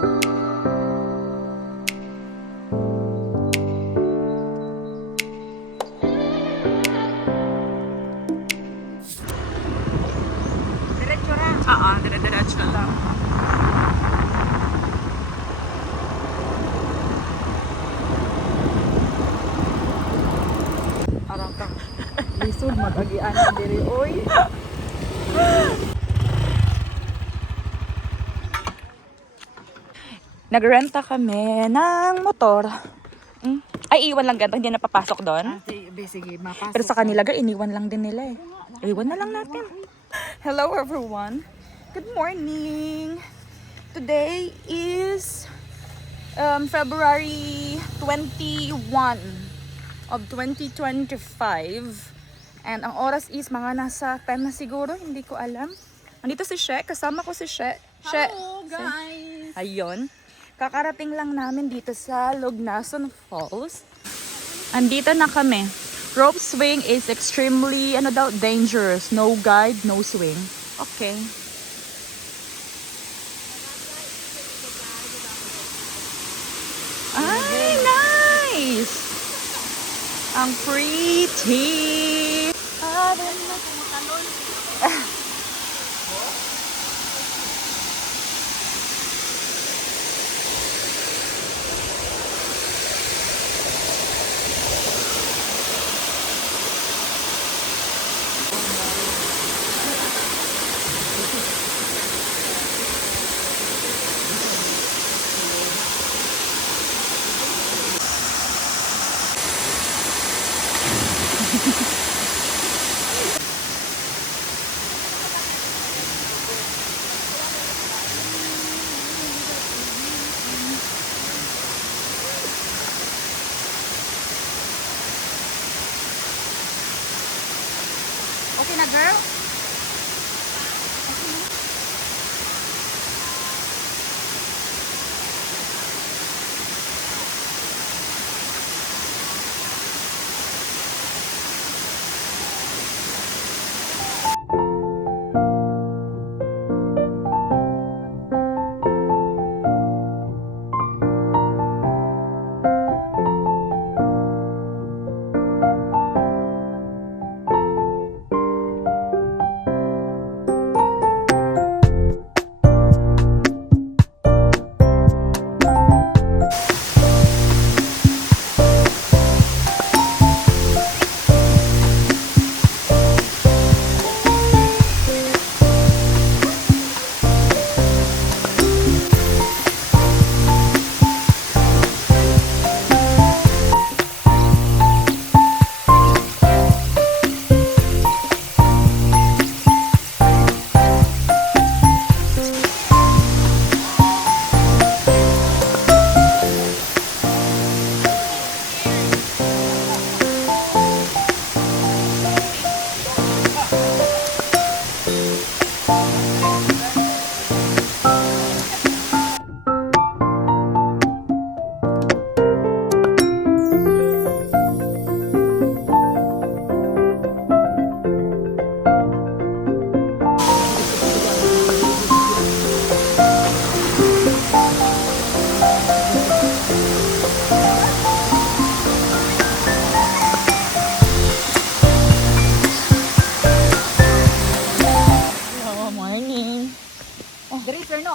Diretso ra. Dire-diretso lang. Arang kang lisod mag-agian diri oy. Nagrenta kami ng motor. Ay, iwan lang ganito. Hindi na papasok doon. Sige, mapasok. Pero sa kanila, iniwan lang din nila eh. Iwan na lang natin. Hello everyone. Good morning. Today is February 21 of 2025. And ang oras is mga nasa 10 na siguro. Hindi ko alam. Andito si She. Kasama ko si She. Hello guys. Ayun. Kakarating lang namin dito sa Lugnason Falls. Andito na kami. Rope swing is extremely dangerous. No guide, no swing. Okay. Ay, nice! Ang pretty! Okay na, girl?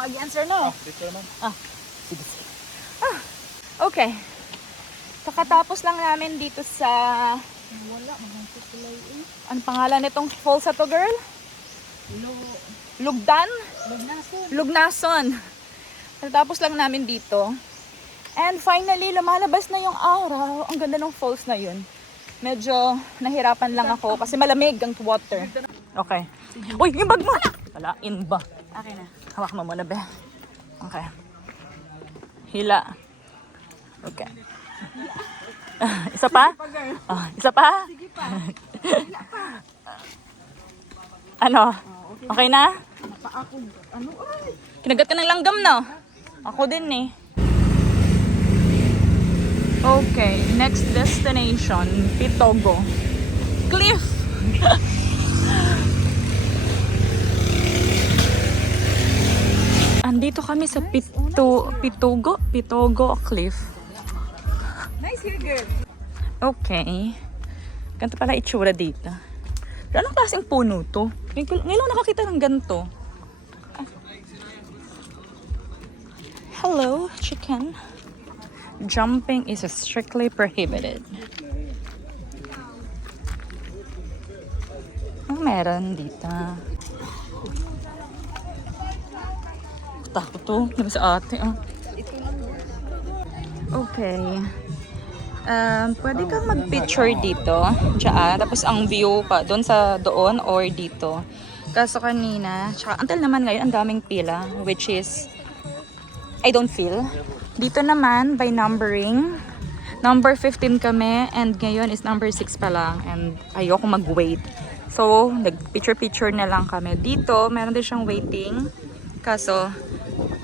Answer no. Sige. Okay. So, katapos lang namin dito sa... Ano pangalan nitong falls sa to, girl? Lugdan? Lugnason. Katapos lang namin dito. And finally, lumalabas na yung araw. Ang ganda ng falls na yun. Medyo nahirapan lang ako kasi malamig ang water. Okay. Uy, yung bag mo! Walain ba? Okay na. Hawak mo muna, be. Okay. Hila. Okay. Isa pa? Isa pa? Sige pa. Ano? Okay na? Nakaakod. Ano? Ay! Kinagat ka ng langgam, no? Ako din, eh. Okay. Next destination, Pitogo. Cliff! Andito kami sa Pitogo Cliff. Nice here, girl. Okay. Ganito pala itsura dito. Anong klaseng puno to? Ngayon nakakita ng ganito. Hello, chicken. Jumping is strictly prohibited. Ano meron dito? Takot to. Diba sa ate, oh. Okay. Pwede kang mag-picture dito. Diyan. Tapos ang view pa doon sa doon or dito. Kaso kanina, tsaka until naman ngayon, ang daming pila. Which is, I don't feel. Dito naman, by numbering, number 15 kami. And ngayon is number 6 pa lang. And ayoko mag-wait. So, nag-picture-picture na lang kami. Dito, meron din siyang waiting. Kaso,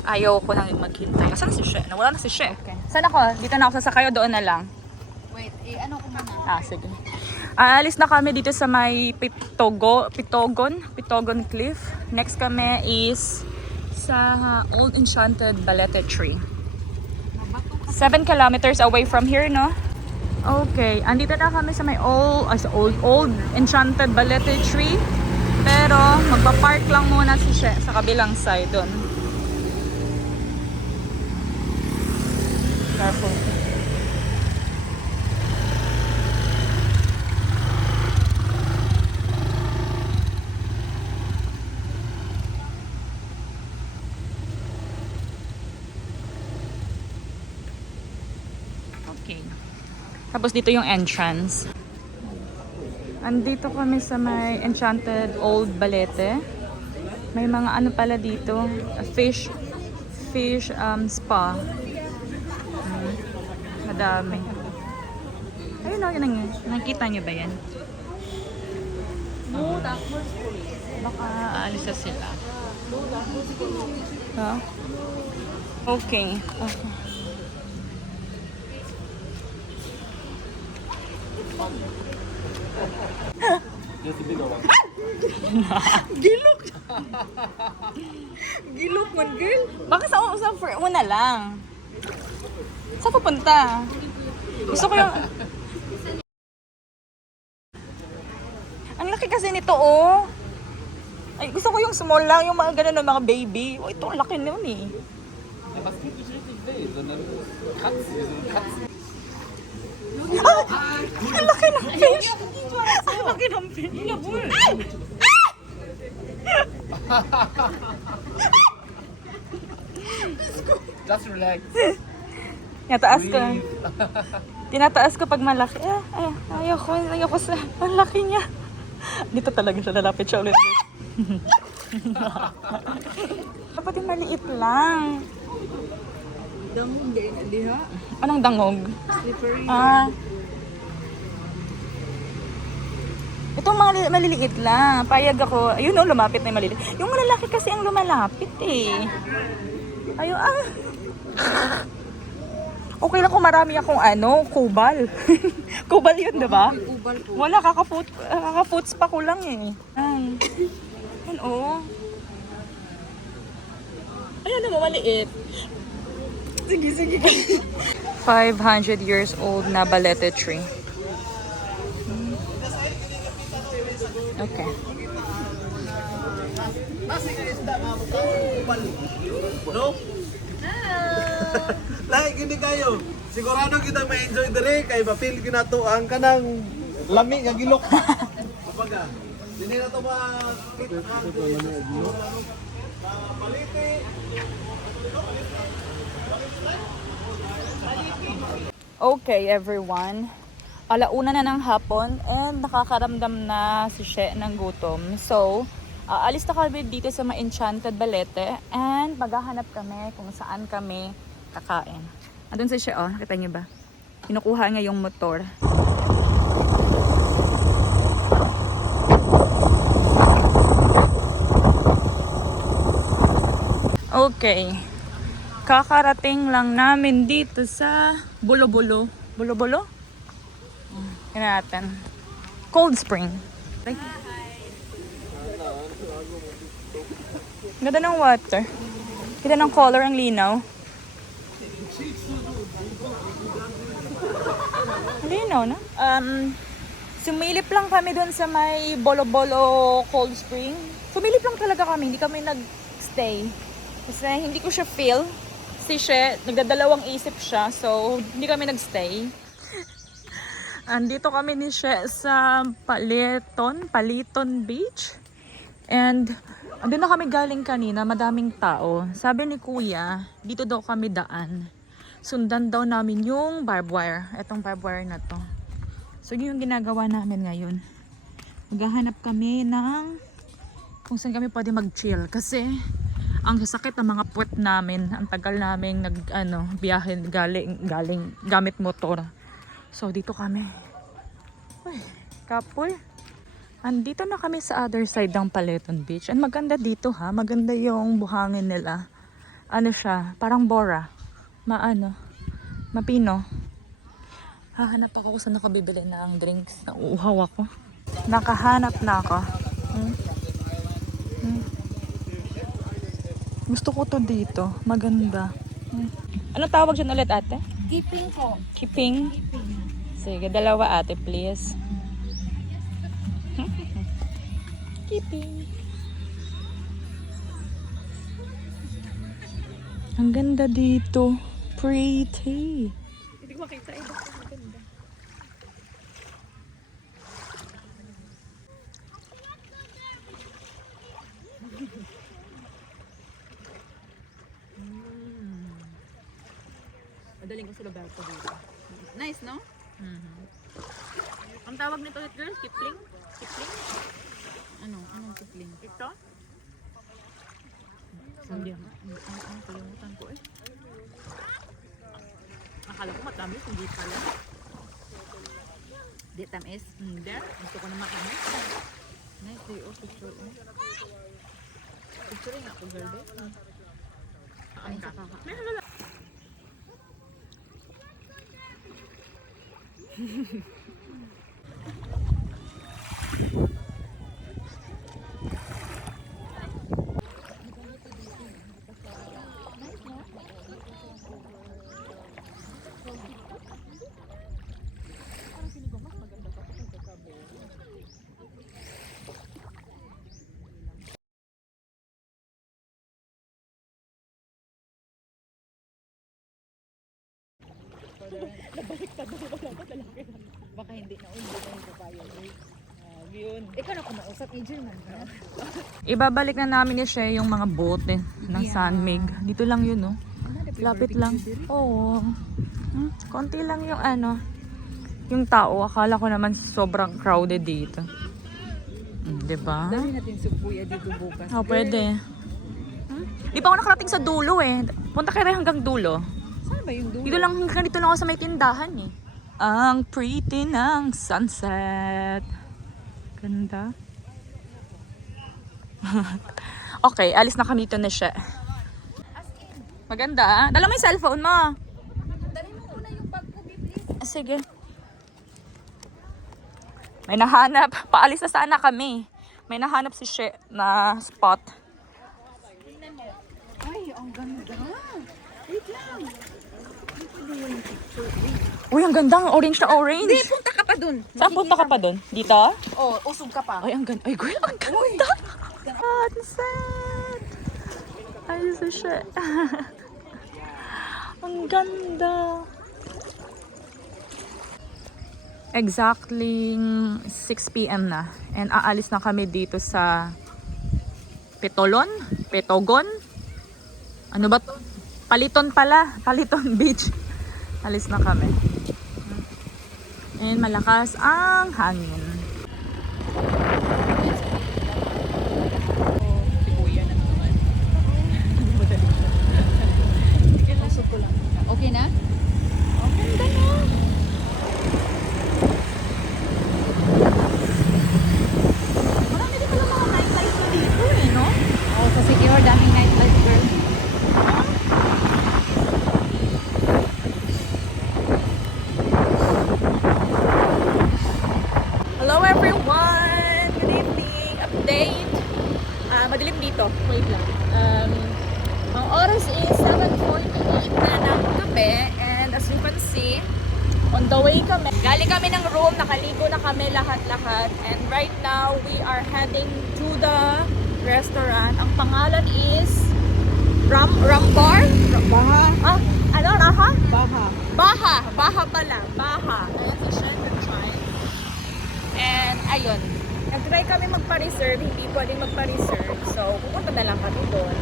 ayaw ko nang maghintay. Saan si She? Nawala na si She. Okay. Saan ako? Dito na ako sasakay o doon na lang? Wait, ano ko muna? Sige. Alis na kami dito sa may Pitogon Cliff. Next kami is sa Old Enchanted Balete Tree. 7 kilometers away from here, no? Okay, andito na kami sa may old Enchanted Balete Tree. Pero magpa-park lang muna si She sa kabilang side doon. Careful. Okay. Tapos dito yung entrance. Andito kami sa may Enchanted Old Balete. May mga ano pala dito, fish spa. Madami. Ayun o, yun ang nakikita nyo ba yan? Baka aalis na sila. Ha? Okay. Gilok! Gilok man, girl. Baka sa una lang. Saan pupunta? Gusto ko yung... Ang laki kasi nito, oh. Ay, gusto ko yung small lang, yung mga ganun ng mga baby. Oh, ito, ang laki nun eh. Ah! Ang laki ng fish! Ang laki ng fish! Just relax. Tinataas ko. Tinataas ko pag malaki. Ayoko sa ang laki niya. Dito talaga siya, lalapit siya ulit. Dapat yung maliit lang. Dangog din, diha. Anong dangog? Slippery. Itong mga maliliit lang. Payag ako. Ayun o, lumapit na yung maliliit. Yung malalaki kasi ang lumalapit eh. Ayun, Okay lang kung marami akong kubal. Kubal yun, diba? Ubal po. Wala, kaka-foots pa ko lang eh. Ay. Ayun o. Ayan naman, maliit. Sige. 500 years old na balete tree. Okay. No? Lahi gini kayo. Sigurado kita ma-enjoy dire kay mapil ginato ang kanang lami nga gilok. Kumbaga, dili na to balite. Okay, everyone. Alauna na ng hapon and nakakaramdam na si She ng gutom. So, alis na kami dito sa mga Enchanted Balete and maghahanap kami kung saan kami kakain. Andun si She, nakita niyo ba? Kinukuha niya yung motor. Okay. Kakarating lang namin dito sa Bulo-Bulo. Bulo-Bulo? Yan natin. Cold Spring. Ganda ng water. Kita ng color, ang linaw. Linaw, no? Sumilip lang kami dun sa may Bolo-Bolo Cold Spring. Sumilip lang talaga kami, hindi kami nag-stay. Kasi hindi ko siya feel. Si She, nagdadalawang isip siya, so hindi kami nag-stay. Andito kami ni She sa Paliton Beach. And andun na kami galing kanina, madaming tao. Sabi ni Kuya, dito daw kami daan. Sundan daw namin yung barbed wire. Etong barbed wire na to. So yun yung ginagawa namin ngayon. Maghahanap kami ng kung saan kami pwede mag-chill. Kasi ang sasakit ng mga puwet namin. Ang tagal namin biyahe galing gamit motor. So dito kami. Uy, couple. Andito na kami sa other side ng Paliton Beach. And maganda dito ha. Maganda yung buhangin nila. Ano siya? Parang Bora. Mapino. Hahanap ako kung saan ako bibili ng drinks. Nauuhaw ako. Nakahanap na ako. Gusto ko to dito. Maganda. Ano tawag dyan ulit, ate? Keeping po. Keeping? Sige, dalawa ate, please. Keeping. Ang ganda dito. Pretty. Hindi ko makita ito. Maganda. Madaling ko sa Roberto dito. Nice, no? Ang tawag nito ulit, girl? Kipling? Kipling? Anong kipling? Ito? Hindi. Ang kalimutan ko eh. Akala ko matamis, hindi pala. Di tamis. Hindi. Gusto ko na matamis. Nice, day off picture. Picture nga ako, girl. Ay, sa kaka. Meron na lang. Baka hindi na ulit na yung papaya. Yun. Ikaw na kumausap, Adrian man ka. Ibabalik na namin ni Shea yung mga bote ng Sunmig. Dito lang yun, no? Lapit lang. Oo. Konti lang yung yung tao. Akala ko naman sobrang crowded dito. Diba? Dali natin si Kuya dito bukas. Oh, pwede. Di pa ako nakarating sa dulo eh. Punta kayo hanggang dulo. Saan ba yung dulo? Dito lang, dito lang ako sa may tindahan eh. Ang pretty ng sunset. Ganda. Okay, alis na kami dito na siya. Maganda ah. Dala mo yung cellphone mo. Dali mo muna yung bag ko, please. Sige. May nahanap. Paalis na sana kami. May nahanap si She na spot. Ay, ang ganda. Wait lang. Uy, ang ganda. Ang orange na orange. Hindi, punta ka pa dun. Saan punta ka pa doon? Dito? Oh, usog ka pa. Ay, ang ganda. Ay, girl, ang ganda. Sunset. Ay, so shit. Ang ganda. Exactly 6 p.m. na. And aalis na kami dito sa Petogon? Ano ba to? Paliton pala. Paliton Beach. Alis na kami. And malakas ang hangin. Si Kuya na naman. Usog ko lang. Okay na? Ang ganda na. Marami din pala mga nightlife dito eh, no? Oh, sa Secure, daming nightlife, girl. kami lahat-lahat. And right now, we are heading to the restaurant. Ang pangalan is Rambar? Baha. Ah, ano? Raha? Baha. Baha. Baha pala. Baha. Ayan si Shen nag-try. And ayun. Nag-try kami magpa-reserve. Hindi pwedeng magpa-reserve. So, pupunta na lang kami doon.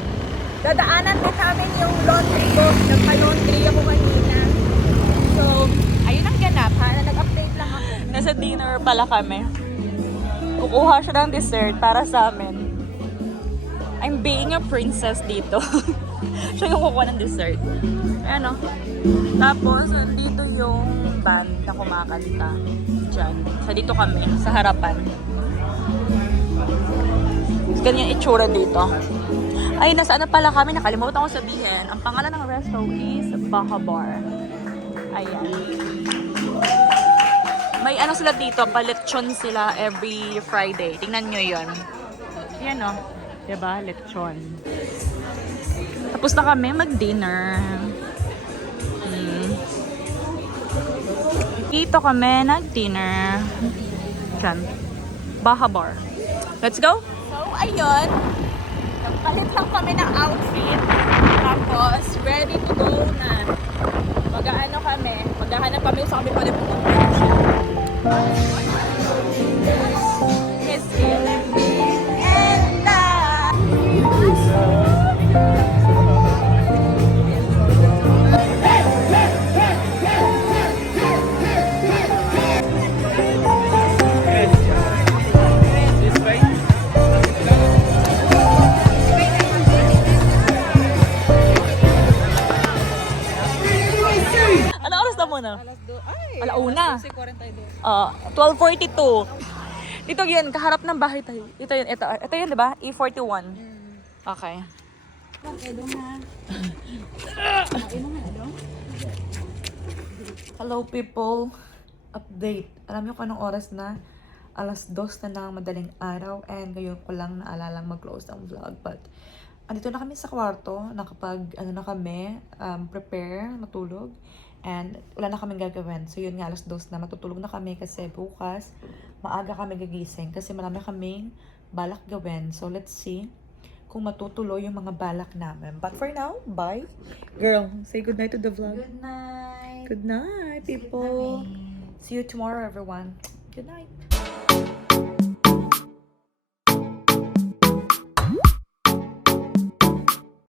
Dadaanan din namin yung laundry ko. Nagpa-laundry ako kanina. So, ayun ang ganap ha. Nag-update lang ako. Nasa dinner pala kami. Kukuha siya ng dessert para sa amin. I'm being a princess dito. Siya yung kukuha ng dessert. Ayan o. Tapos, dito yung band na kumakanta. Diyan. So, dito kami. Sa harapan. Ganyan itsura dito. Ay, nasaan na pala kami? Nakalimutan ko sabihin. Ang pangalan ng resto is Baha Bar. Ayan. May ano sila dito, palechon sila every Friday. Tingnan nyo yun. Yan o. Diba? Lechon. Tapos na kami mag-dinner. Dito kami nag-dinner. Diyan. Baha Bar. Let's go! So, ayun. Nagpalit lang kami ng outfit. Tapos, ready to go na. Mag-ano kami. Maghahanap kami sa kami pwede pumunta. Yes, yes. And ano oras na muna? Ay. Alauna. 12:42. 12:42. Dito yun, kaharap ng bahay tayo. Ito yun, ito yun, di ba? E41. Okay. Hello people. Update. Alam niyo kung anong oras na? 2:00 na ng madaling araw and ngayon ko lang naalalang mag-close ng vlog. But andito na kami sa kwarto. Nakapag, na kami, prepare, matulog. And wala na kaming gagawin. So yun nga, 2:00 na. Matutulog na kami kasi bukas maaga kami gagising. Kasi marami kaming balak gawin. So let's see kung matutuloy yung mga balak namin. But for now, bye. Girl, say goodnight to the vlog. Good night. Good night, people. See you tomorrow, everyone. Good night.